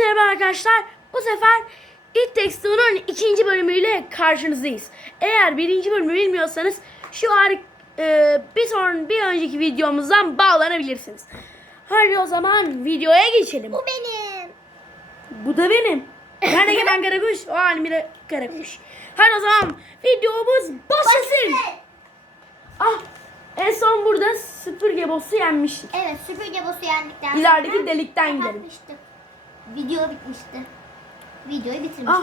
Merhaba arkadaşlar. Bu sefer It Takes Two'nun ikinci bölümüyle karşınızdayız. Eğer birinci bölümü bilmiyorsanız şu an e, bir son bir önceki videomuzdan bağlanabilirsiniz. Hadi o zaman videoya geçelim. Bu benim. Bu da benim. Ben Egemen Karakuş, o Almira Karakuş. Hadi o zaman videomuz başlasın. Ah, en son burada süpürge boss'u yenmiştik. Evet süpürge bosu yendikten İlerideki sonra delikten gidelim. kapatmıştık. Video bitmişti. Videoyu bitirmiştik. Ah.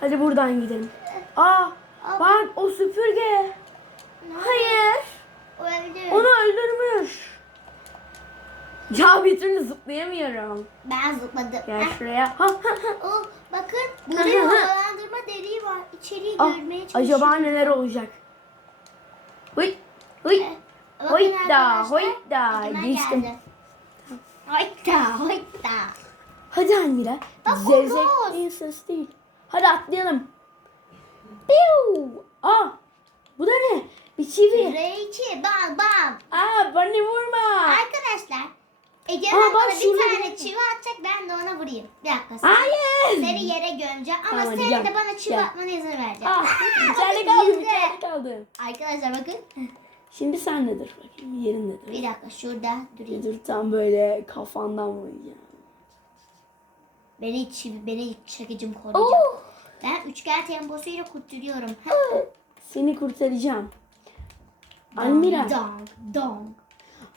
Hadi buradan gidelim. Aa, Aa, bak o süpürge. Hayır. Öldü. Onu öldürmüş. Ya bir türlü zıplayamıyorum. Ben zıpladım. Gel Ah, şuraya. Oh, bakın burada havalandırma deliği var. İçeriği Ah, görmeye çalışıyorum. acaba neler olacak? Hıy, hıy. Eh, bakın Hoyda, hoyda. Geçtim. Hoyda, hoyda. Hadi Almira. Bak, Zevzek horoz. değil ses değil. Hadi atlayalım. Piu. Aa, bu da ne? Bir çivi. Reiki, bam bam. Aa, bana vurma. Arkadaşlar, Egemen Aa, bak bir tane bir- çivi atacak ben de ona vurayım. Bir dakika. sen- Hayır. Seni yere gömeceğim ama Tamam, senin gel, de bana çivi gel. atmana izin vereceğim. Ah, içeride kaldım, Bizde. içeride kaldım. Arkadaşlar bakın. Şimdi sen nedir bakayım yerindedir. Bir dakika şurada durayım. Dur tam böyle kafandan vuracağım. Beni çivi, beni çekicim koruyacak. Oh! Ben üçgen temposuyla kurtarıyorum. Seni kurtaracağım. Almira. Dong, dong.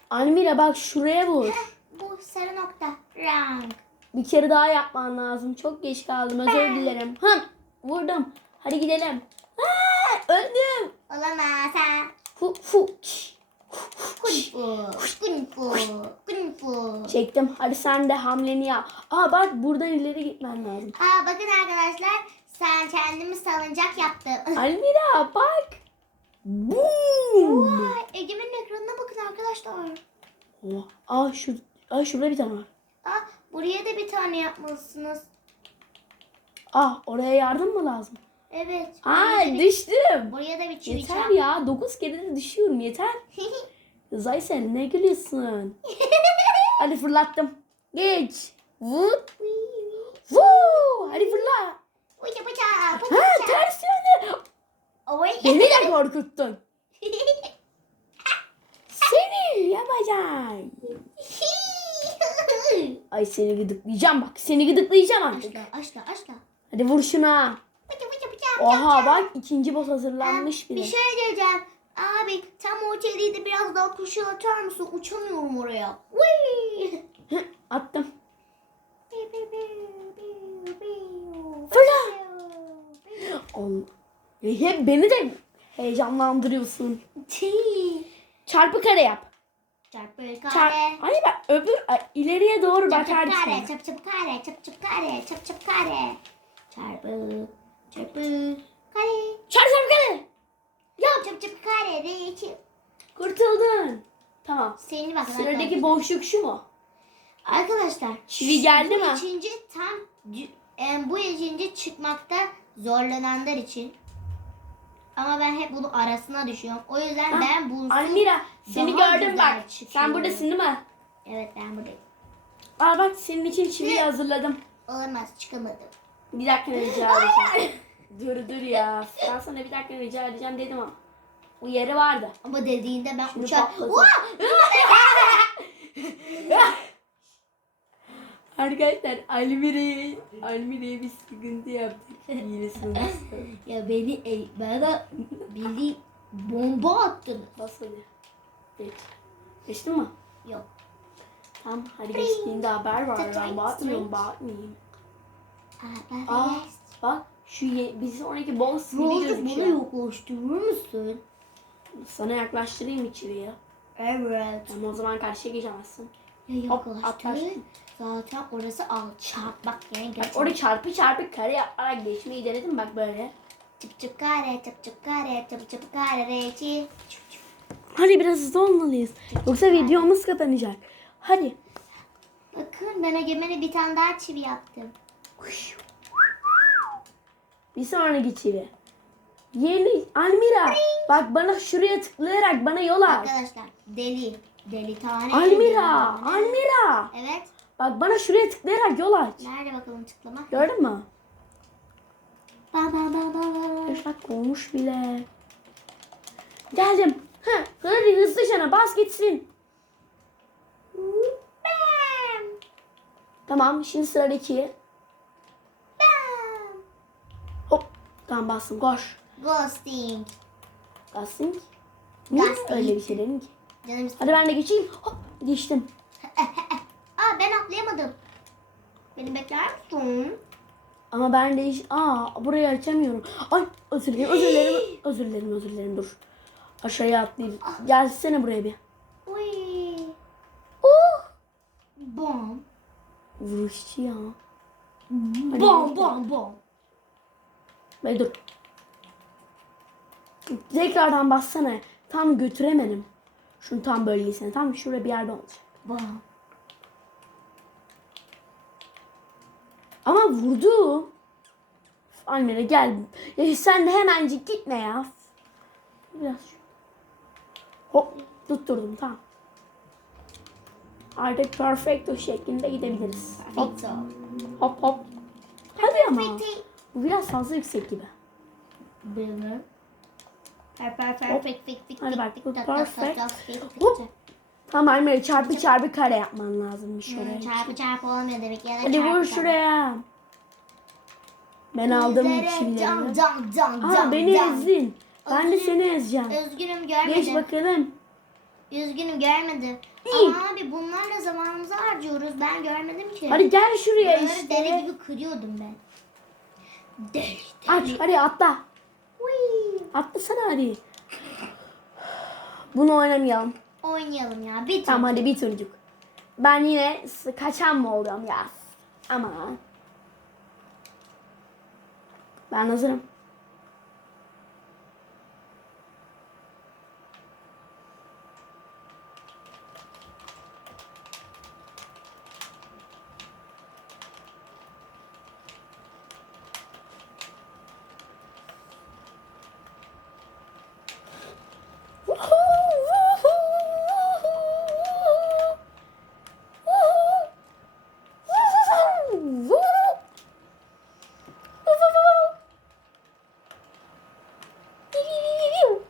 Almira bak şuraya vur. Bu sarı nokta. Rank. Bir kere daha yapman lazım. Çok geç kaldım. Özür dilerim. Hım. Vurdum. Hadi gidelim. Aa, öldüm. Olamaz ha. Fu, fu. Çş. Çektim. Hadi sen de hamleni yap. Aa bak buradan ileri gitmen lazım. Aa bakın arkadaşlar. Sen kendimi salıncak yaptın. Almira bak. Boom. Vay, Egemen'in ekranına bakın arkadaşlar. Oh. Aa şu, aa şurada bir tane var. Aa, buraya da bir tane yapmalısınız. Aa oraya yardım mı lazım? Evet. Bir, düştüm. buraya da bir çivi Yeter çak. ya. Dokuz kere de düşüyorum. Yeter. Zay sen ne gülüyorsun? Hadi fırlattım. Geç. Vut. Vuu. Hadi fırla. Uça bıça. Ha bıça. ters yöne. Oy. Beni de korkuttun. Seni yapacağım. Ay seni gıdıklayacağım bak. Seni gıdıklayacağım artık. Aşla aşla aşla. Hadi vur şuna. Bıça bıça bıça. Oha bak ikinci boss hazırlanmış bile. Bir şey diyeceğim. Abi tam o içeriği biraz daha kuşu atar mısın? Uçamıyorum oraya. Attım. Fırla. Ya Hep beni de heyecanlandırıyorsun. Çarpı kare yap. Çarpı Çar kare. Hayır bak öbür ay, ileriye doğru Çap çap bakarsın. kare, çap kare, çap kare, çap kare. Çarpı, çarpı, kare. Çarpı çarpı kare. Yap çap çap kare, reçi. Kurtuldun. Tamam. Senin bakın Sıradaki boşluk şu mu? Arkadaşlar. Çivi geldi bu mi? ikinci tam e, bu ikinci çıkmakta zorlananlar için. Ama ben hep bunu arasına düşüyorum. O yüzden Ah, ben bulsum. Almira seni gördüm bak. çıkıyor. Sen buradasın değil mi? Evet ben buradayım. Aa bak senin için çivi hazırladım. Olamaz çıkamadım. Bir dakika rica edeceğim. Dur dur ya. Ben sana bir dakika rica edeceğim dedim ama. O yeri vardı. Ama dediğinde ben Şunu uçak... Arkadaşlar Almire'ye Almire'ye bir sıkıntı yaptık. Hilesini ya beni e, bana bildiğin bomba attın. Bas hadi. Geç. Geçtin mi? Yok. Tamam hadi geçtiğinde haber var. Ben bakmıyorum bakmayayım. Aa bak şu ye, bir sonraki boss gibi Rolcuk gözüküyor. bunu yaklaştırır mısın? Sana yaklaştırayım çiviyi? Evet. Tamam o zaman karşıya geçemezsin. Ya Hop, yaklaştır. atlaştın. Zaten orası alçak. Bak yani Bak geçen. orada çarpı çarpı kare yaparak geçmeyi denedim bak böyle. Çıp çıp kare, çıp çıp kare, çıp çıp kare, reçi. Çıp çıp. Hadi biraz hızlı olmalıyız. Yoksa videomuz kapanacak. Hadi. Bakın ben Egemen'e bir tane daha çivi yaptım. Bir sonraki çivi. Yeni Almira. Bak bana şuraya tıklayarak bana yol aç. Arkadaşlar deli. Deli tane. Almira. Almira. Evet. Bak bana şuraya tıklayarak yol aç. Nerede bakalım tıklama? Gördün mü? Ba ba ba ba ba. 5 dakika olmuş bile. Geldim. Heh, hadi hızlıca bas gitsin. Bam. Tamam şimdi sıradaki. Bam. Hop. Tamam bastım koş. Ghosting. Bastım. Niye Ghosting. öyle bir şey dedin ki? Canım Hadi ben de geçeyim. Hop geçtim. Aa ben atlayamadım. Beni bekler misin? Ama ben de hiç... Aa burayı açamıyorum. Ay özür dilerim özür dilerim. özür dilerim özür dilerim dur. Aşağıya atlayayım. Gelsene buraya bir. Uy. Oh. Bom. Vuruşçu ya. Bom bom bom. Bey dur. Tekrardan bassana. Tam götüremedim. Şunu tam bölgesine. Tam şurada bir yerde olacak. Bom. Ama vurdu. Almira gel. Ya sen de hemencik gitme ya. Biraz. Hop tutturdum tamam. Artık perfecto şeklinde gidebiliriz. Hop hop hop. Hadi ama. Bu biraz fazla yüksek gibi. Böyle. Per perfect Hadi bak, bu Hop. Tamam Almira çarpı çarpı kare yapman lazımmış Hmm, oraya. Çarpı çarpı olmuyor demek ya da Hadi çarpı vur şuraya. Ben aldım çivileri. Cam cam cam Aa cam beni cam. ezdin. Ben de seni ezeceğim. Üzgünüm Geç görmedim. bakalım. Üzgünüm görmedim. İyi. Ama abi bunlarla zamanımızı harcıyoruz. Ben görmedim ki. Hadi gel şuraya Böyle işte. deli gibi kırıyordum ben. Deli Aç hadi atla. Uy. Atlasana hadi. Bunu oynamayalım. Oynayalım ya. Bir Tamam hadi bir turcuk. Ben yine s- kaçan mı oluyorum ya? Ama. Ben hazırım.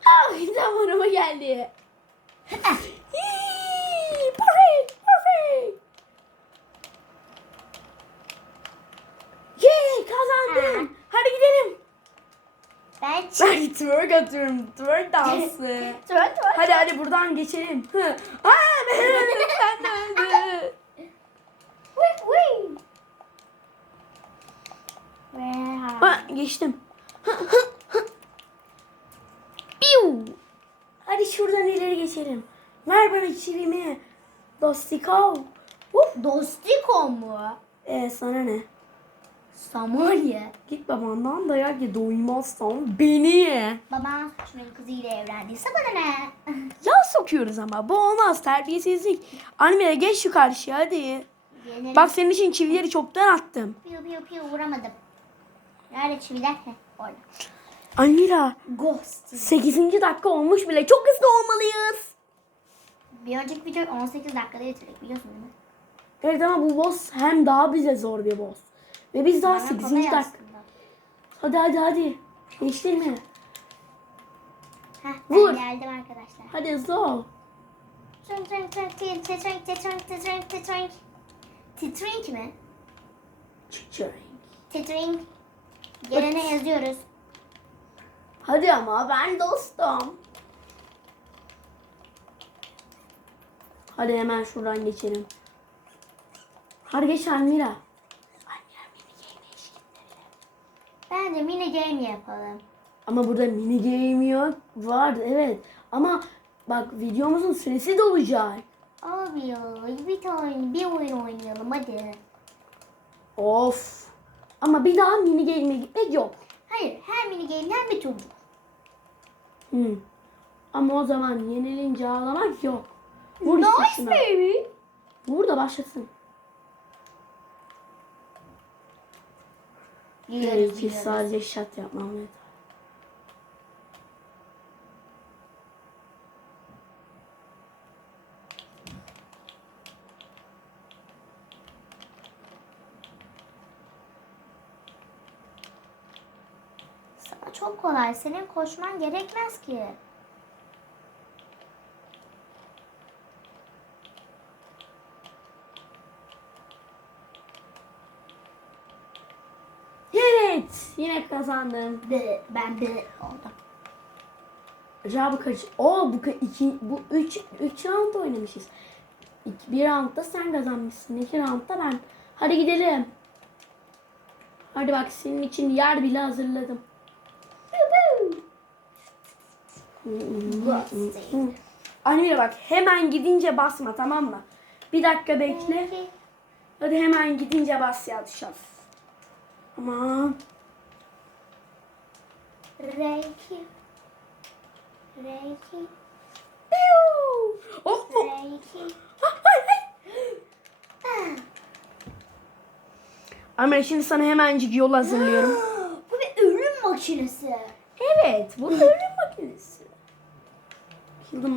Ay zamanıma geldi. perfect, perfect. Yay kazandım. Hadi gidelim. Ben Ben atıyorum. Twerk dansı. Twerk twerk. hadi hadi buradan geçelim. Aa ben öldüm ben de. Uy uy. Ve Ha, geçtim. Piu. Hadi şuradan ileri geçelim. Ver bana çivimi. Dostiko. Uf. Dostiko mu? Ee, sana ne? Samarya. Git babandan dayak ye doymazsan beni ye. Babam suçunun kızıyla evlendiyse bana ne? Yağ sokuyoruz ama bu olmaz terbiyesizlik. Anne geç şu karşıya hadi. Yenerim. Bak senin için çivileri çoktan attım. Piyo piyo piyo vuramadım. Nerede çiviler? Heh orada. Almira Ghost. 8. dakika olmuş bile çok hızlı olmalıyız. Bir önceki video 18 dakikada bitirdik biliyorsun değil mi? Evet ama bu boss hem daha bize zor bir boss. Ve biz daha Bana 8. dakika. Aslında. Hadi hadi hadi. Değiştirme. Heh, ben Vur. geldim arkadaşlar. Hadi hızlı ol. Tronk tronk tronk tronk tronk tronk tronk tronk Titring mi? Titring. Titring. Gelene yazıyoruz. Hadi ama ben dostum. Hadi hemen şuradan geçelim. Hadi geç Almira. Bence mini game yapalım. Ama burada mini game yok. Var evet. Ama bak videomuzun süresi dolacak. Abi ya bir tane bir oyun oynayalım hadi. Of. Ama bir daha mini game'e gitmek yok. Hayır her mini game'den bir çocuk. Hı. Ama o zaman yenilince ağlamak yok. Vur Nice şuna. baby. Vur da başlasın. Yine ki sadece şat yapmam yeter. Sana çok kolay. Senin koşman gerekmez ki. Yine kazandım. Be, ben de oldum. Acaba bu kaç? Oo bu iki, bu üç, üç round oynamışız. İki, bir roundda sen kazanmışsın. iki roundda ben. Hadi gidelim. Hadi bak senin için yer bile hazırladım. Anne bak hemen gidince basma tamam mı? Bir dakika bekle. Hadi hemen gidince bas yavşaf. Aman. Reiki. Reiki. Oh, oh. Reiki. Amir şimdi sana hemencik yol hazırlıyorum. Bu bir ölüm makinesi. Evet, bu ölüm makinesi. Kill the!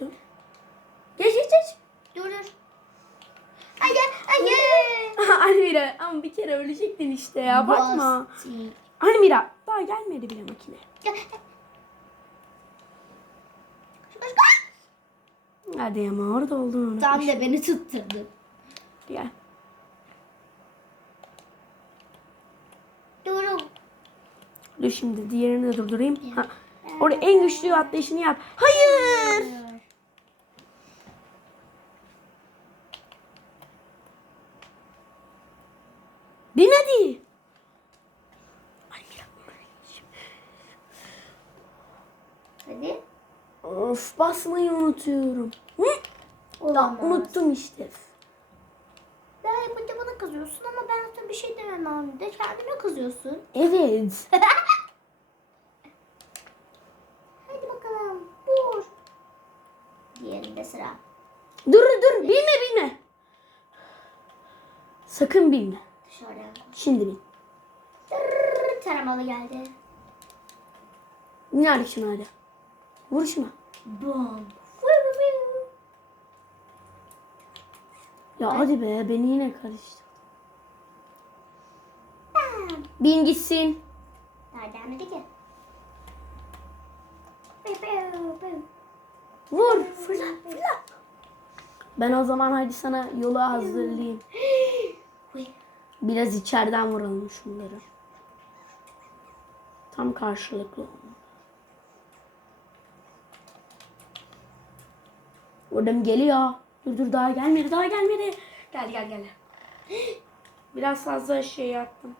Dur. Geç geç geç. Dur dur. Hayır hayır. Almira ama bir kere ölecektin işte ya bakma. Basti. Almira daha gelmedi bile makine. Hadi ama orada olduğunu unutmuş. Tam da beni tutturdu. Gel. Durun. Dur şimdi diğerini de durdurayım. Ha. Orada en güçlü atlayışını yap. Hayır. Bin hadi. Almira. Hadi. Of basmayı unutuyorum. Hı? Ya, Olamaz. unuttum işte. Daha yapınca bana kızıyorsun ama ben sana bir şey demem anında. Kendine kızıyorsun. Evet. Hadi bakalım. Vur. Diğerinde sıra. dur dur binme binme. Sakın binme. Dışarıdan. Şimdi bin. Tırrrr, Taramalı geldi. Bin hadi şuna hadi. Vur şuna. Bom. Vur, vur, vur. Ya hadi be beni yine karıştı. Bin gitsin. Daha gelmedi ki. Vur fırla fırla. Ben o zaman hadi sana yolu hazırlayayım. Biraz içeriden vuralım şunları. Tam karşılıklı olmalı. Oradan geliyor. Dur dur daha gelmedi daha gelmedi. Gel gel gel. Biraz fazla şey yaptım.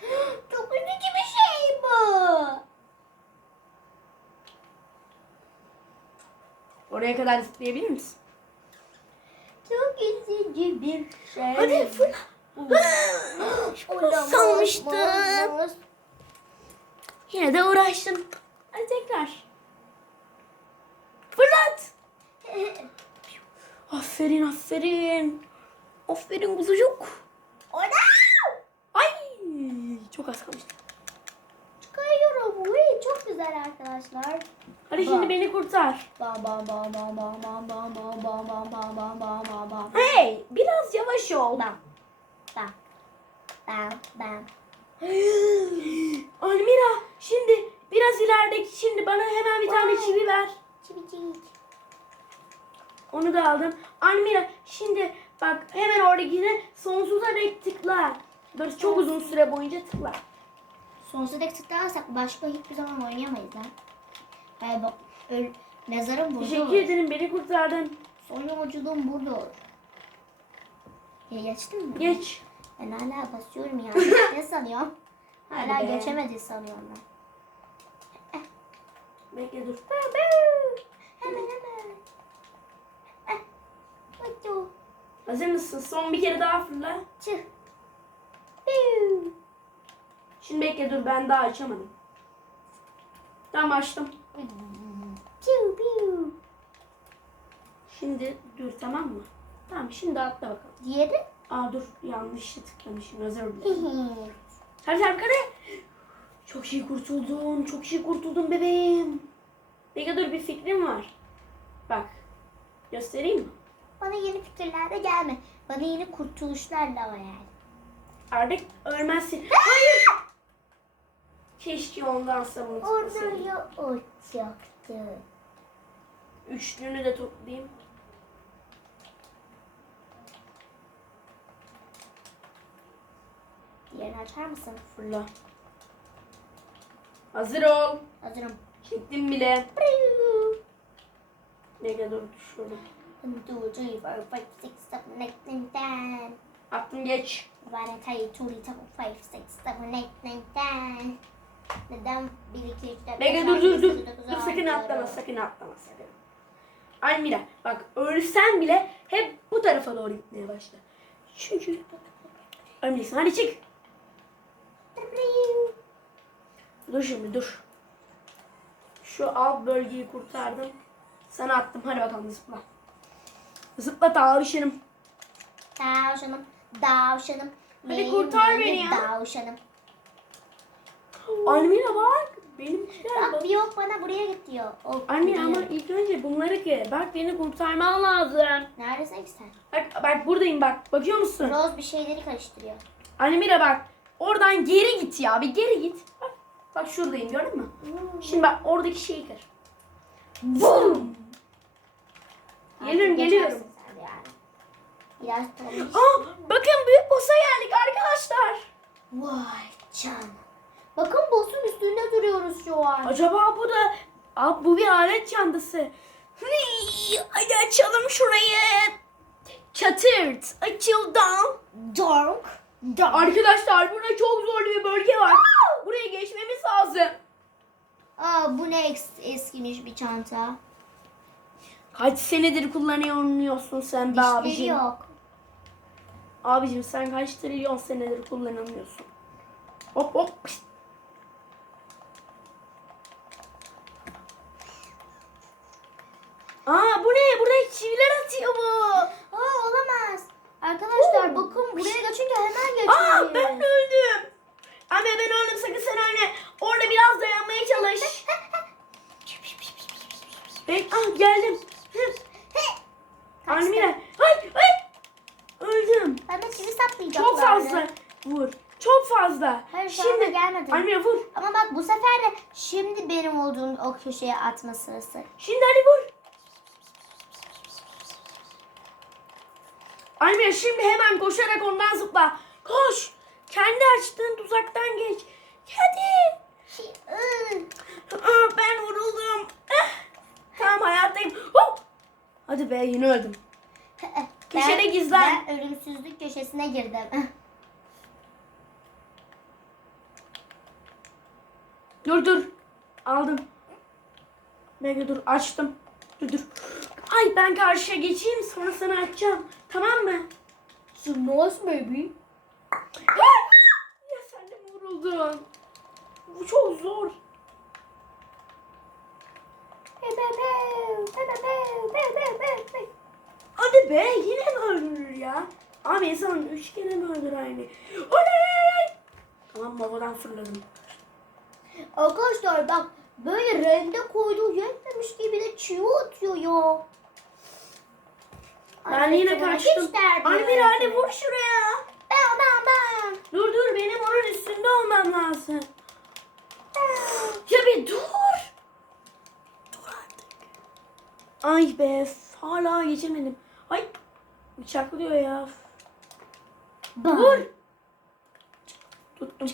Çok üzücü bir şey bu. Oraya kadar zıplayabilir misin? Çok üzücü bir şey. Hadi fırla. Sanmıştım. Yine de uğraştım. Hadi tekrar. Fırlat. Aferin aferin. Aferin kuzucuk. Orada. Ay çok az kalmıştı. Çıkarıyorum. Uy, çok güzel arkadaşlar. Hadi şimdi beni kurtar. Bam bam bam bam bam bam bam bam bam bam bam bam bam bam bam. Hey biraz yavaş ol. Bam. Bam. Bam bam. Almira şimdi biraz ilerideki şimdi bana hemen bir tane çivi ver. Çivicik. Onu da aldım. Almira şimdi bak hemen oradakine sonsuza dek tıkla. Böyle çok uzun süre boyunca tıkla. Sonsuza dek tıklarsak başka hiçbir zaman oynayamayız ha. Hayır bak. Öl, mezarım burada Teşekkür olur. ederim beni kurtardın. Son yolculuğum burada olur. Ya geçtin mi? Geç. Ben hala basıyorum ya. ne sanıyorum? Hala Hadi be. geçemedi sanıyorum ben. Bekle dur. Hemen hemen. Hazır mısın? Son bir kere daha fırla. Çık. Şimdi bekle dur ben daha açamadım. Tamam açtım. Şimdi dur tamam mı? Tamam şimdi atla bakalım. Diğeri? Aa dur yanlış tıklamışım özür dilerim. Hadi arkada. Çok iyi kurtuldun. Çok iyi kurtuldun bebeğim. Bekle dur bir fikrim var. Bak. Göstereyim mi? Bana yeni fikirler de gelme. Bana yeni kurtuluşlar da var yani. Artık ölmezsin. Hayır. Keşke ondan savunmasaydım. Oraya olacaktı. Üçlünü de toplayayım. Diğerini açar mısın? Fırla. Hazır ol. Hazırım. Çektim bile. Mega dur düşürdüm. One, two, three, four, five, six, seven, eight, nine, ten. Attım geç. One, two, three, four, five, six, seven, eight, nine, ten. Neden? Bir, iki, üç, dört, Mega beş, dur dur dur. Dur sakın atlama sakın atlama sakın. Almira bak ölsen bile hep bu tarafa doğru gitmeye başla. Çünkü Ölmeyeceksin hadi çık. Dur şimdi dur. Şu alt bölgeyi kurtardım. Sana attım hadi bakalım zıpla. Zıpla tavşanım. Tavşanım, tavşanım. Hadi benim kurtar benim beni ya. Tavşanım. Almira bak. Benimkiler Bak bir ok bana buraya git diyor. Ok Almira ama gidiyor. ilk önce bunları ki. Bak beni kurtarman lazım. Neredesin ki sen? Bak bak buradayım bak. Bakıyor musun? Rose bir şeyleri karıştırıyor. Almira bak. Oradan geri git ya. Bir geri git. Bak, bak şuradayım gördün mü? Şimdi bak oradaki şeyi kır. Boom. Geliyorum, Artık geliyorum. geçersin sen de yani. Biraz tanış. Aa, bakın büyük boss'a geldik arkadaşlar. Vay can. Bakın boss'un üstünde duruyoruz şu an. Acaba bu da Aa, bu bir alet çantası. Hıy, Hadi açalım şurayı. Çatırt. Açıldı. Dark. Arkadaşlar burada çok zorlu bir bölge var. Buraya geçmemiz lazım. Aa bu ne es- eskimiş bir çanta. Kaç senedir kullanıyorsun sen be abicim? yok. Abicim sen kaç trilyon senedir kullanamıyorsun? Hop hop. Aa bu ne? Burada çiviler atıyor bu. Aa olamaz. Arkadaşlar bakın buraya geçince hemen geçiyor. Aa ben öldüm. Anne ben öldüm sakın sen ölme. Orada biraz dayanmaya çalış. Ben ah geldim. Almira. Ay ay. Öldüm. Ben de çivi saplayacaklardı. Çok fazla vur. Çok fazla. Hayır, Şimdi gelmedi. Almira vur. Ama bak bu sefer de şimdi benim olduğum o köşeye atma sırası. Şimdi hadi vur. Almira şimdi hemen koşarak ondan zıpla. Koş. Kendi açtığın tuzaktan geç. Hadi. Iı. Aa, ben vuruldum. Eh. Tamam hayattayım. Hop. Hadi be yine öldüm. Köşede Ben- gizlen. Ben ölümsüzlük köşesine girdim. Dur dur. Aldım. Bekle dur açtım. Dur dur. Ay ben karşıya geçeyim sonra sana açacağım. Tamam mı? So nice baby. Ya sen de vuruldun? Bu çok zor. Hadi be yine mi öldürür ya? Abi insan üç kere mi öldür aynı? Oley! Tamam babadan fırladım. Arkadaşlar bak böyle rende koyduğu yetmemiş gibi de çivi atıyor ya. Ben Anne, yine kaçtım. yok. hadi vur şuraya. Ben ben ben. Dur dur benim onun üstünde olmam lazım. Ya bir dur. Dur artık. Ay be hala geçemedim. Ay bıçaklıyor ya. Vur. Tuttum.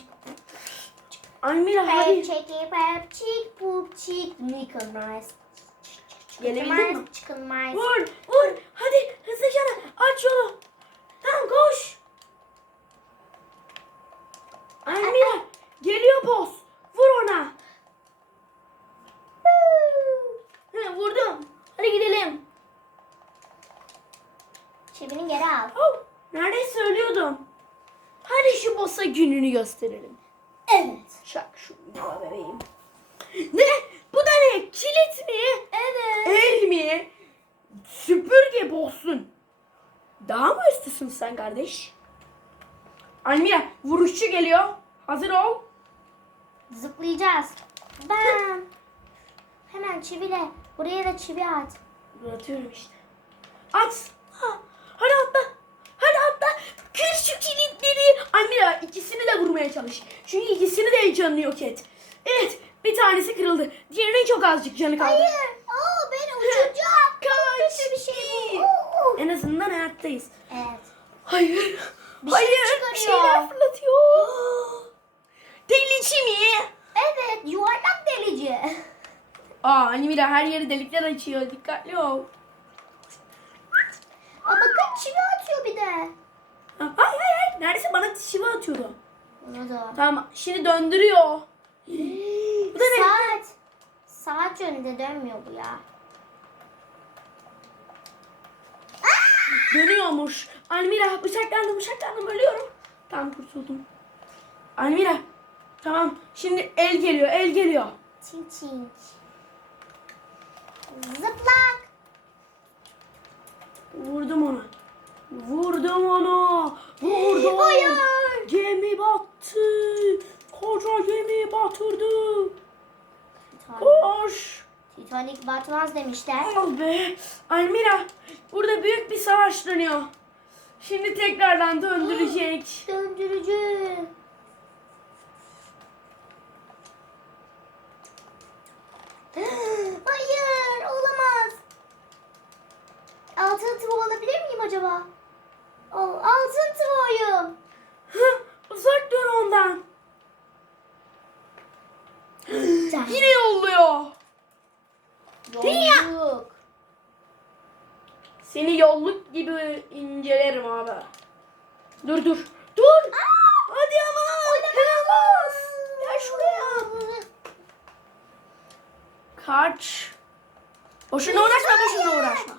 Almira hadi. Pepçeki pepçik pupçik rice. Gelebildin mi? Chicken rice. Vur vur. Hadi hızlıca aç yolu. Tamam koş. Almira geliyor boss. Vur ona. Hı, vurdum. Hadi gidelim. Çivini geri al. Oh, neredeyse ölüyordum. Hadi şu boss'a gününü gösterelim. Evet. Şak şu bebeğim. Ne? Bu da ne? Kilit mi? Evet. El mi? Süpürge boss'un. Daha mı üstüsün sen kardeş? Almira vuruşçu geliyor. Hazır ol. Zıplayacağız. Ben. Hemen çiviyle. Buraya da çivi at. Atıyorum işte. At. Ha, hadi atla. Hadi atla. Kır şu kilitleri. Almira çalış. Çünkü ikisini de canını yok et. Evet bir tanesi kırıldı. Diğerinin çok azıcık canı kaldı. Hayır. Aa ben uçacağım. Kaç. Bir şey bu. Oo. En azından hayattayız. Evet. Hayır. Bir şey Hayır. çıkarıyor. bir şeyler fırlatıyor. Delici mi? Evet yuvarlak delici. Aa Animira her yeri delikler açıyor. Dikkatli ol. Aa bakın çivi atıyor bir de. Ha, Hayır hayır hayır. Neredeyse bana şiva atıyordu. Da. Tamam şimdi döndürüyor. Bu da ne? Saat. Saat yönünde dönmüyor bu ya. Dönüyormuş. Almira bıçaklandım bıçaklandım ölüyorum. Tamam kurtuldum. Almira tamam şimdi el geliyor el geliyor. Çink çink. Zıplak. Vurdum onu. Vurdum onu. Vurdum. Hayır. Gemi battı. Koca gemi batırdı. Koş. Titanic batmaz demişler. Ah be. Almira burada büyük bir savaş dönüyor. Şimdi tekrardan döndürecek. Döndürücü. Hayır olamaz. Altın tıva alabilir miyim acaba? Al, altın tıvoyum. Hı, Uzak dur ondan. Can. Yine yolluyor. Yolluk. Seni yolluk gibi abi. Dur dur. Dur. Hadi ama. Oynamaz. Gel şuraya. Kaç. Boşuna uğraşma boşuna uğraşma.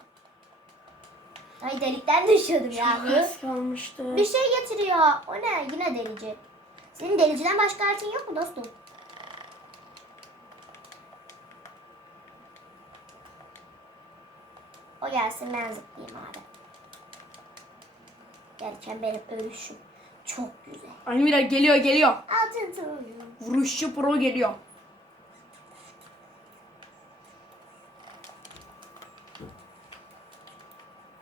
Ay delikten düşüyordum yani. Az kalmıştı. Bir şey getiriyor. O ne? Yine delici. Senin deliciden başka artın yok mu dostum? O gelsin ben zıplayayım abi. Gerçekten benim ölüşüm çok güzel. Almira geliyor geliyor. Altın tırıyorum. Vuruşçu pro geliyor.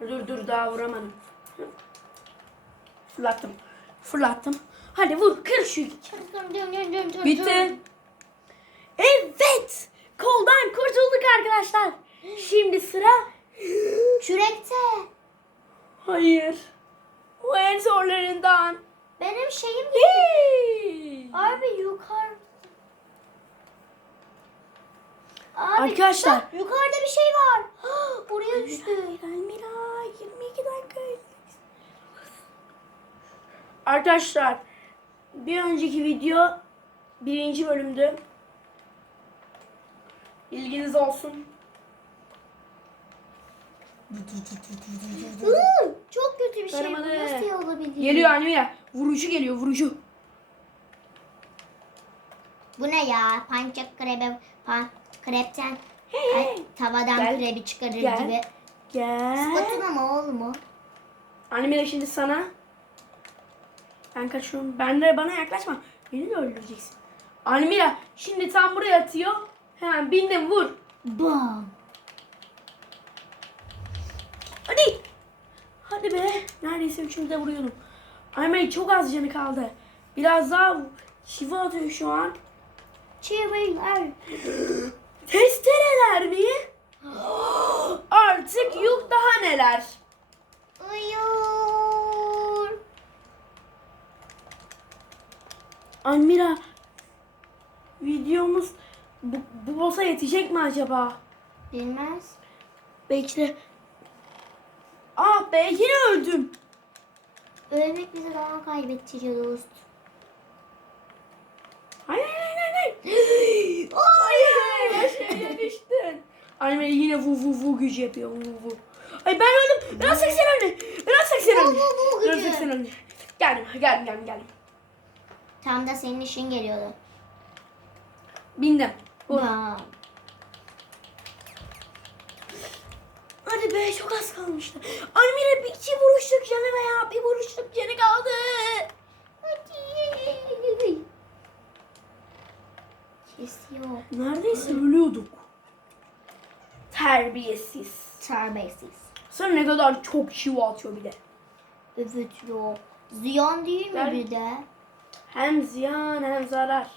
Dur dur daha vuramadım. Fırlattım. Fırlattım. Hadi vur kır şu. Bitti. Evet. Koldan kurtulduk arkadaşlar. Şimdi sıra. Kürekte. Hayır. Bu en zorlarından. Benim şeyim Hey! Abi yukarı. Abi, Arkadaşlar. bak, yukarıda bir şey var. Oraya düştü. Elmira 22 dakika. Arkadaşlar bir önceki video birinci bölümdü. Bilginiz olsun. Iı, çok kötü bir şey. Bu nasıl olabilir? Geliyor Almira. Vurucu geliyor vurucu. Bu ne ya? Pancak krebe, pan, krepten Hey, ay, tavadan Gel. krebi çıkarır Gel. gibi. Gel. Spatula mı oğlum o? Almira şimdi sana. Ben kaçıyorum. Ben de bana yaklaşma. Beni de öldüreceksin. Almira şimdi tam buraya atıyor. Hemen bindim vur. Bam. Hadi be. Neredeyse üçümüz de vuruyordum. Almira çok az canı kaldı. Biraz daha şifa atıyor şu an. Çeviriler. Testereler mi? Artık yok daha neler. Uyur. Almira videomuz bu, bu boss'a yetecek mi acaba? Bilmez. Bekle. Ah be yine öldüm. Ölmek bize zaman kaybettiriyor dost. Hayır hayır hayır hayır. Hayır. Aşağıya düştün. Almira yine vu vu vu gücü yapıyor. Vu vu. Ay ben öldüm. Ben 80 öldü. Ben 80 öldü. Vu vu gücü. 80 öldü. Geldim geldim geldim geldim. Tam da senin işin geliyordu. Bindim. Vur. Bam. Hadi be çok az kalmıştı. Almira bir iki vuruşluk canı veya bir vuruşluk canı kaldı. Hadi. Kesiyor. Neredeyse ölüyorduk. Terbiyesiz. Terbiyesiz. Sana ne kadar çok şiva atıyor bir de. Evet ya. Ziyan değil mi Gel. bir de? Hem ziyan hem zarar.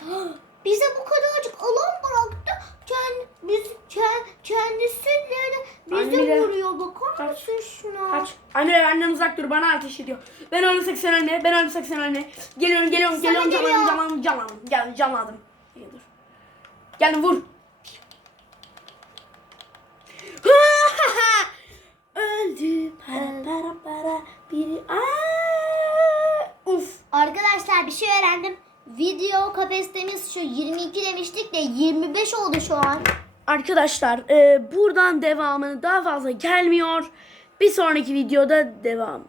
Bize bu kadarcık alan bıraktı. Kendi, biz, kend, kendisiyle bizi Anne, vuruyor. Bakar kaç, mısın şuna? Kaç. Anne benden uzak dur bana ateş ediyor. Ben ölürsek sen ölme. Ben ölürsek sen ölme. Geliyorum geliyorum Sana geliyorum geliyor. canlandım canlandım canlandım. Gel canlandım. Gel dur. Gel vur. Öldü para para para biri. Aa! Uf. Arkadaşlar bir şey öğrendim. Video kapasitemiz şu 22 demiştik de 25 oldu şu an. Arkadaşlar e, buradan devamını daha fazla gelmiyor. Bir sonraki videoda devam.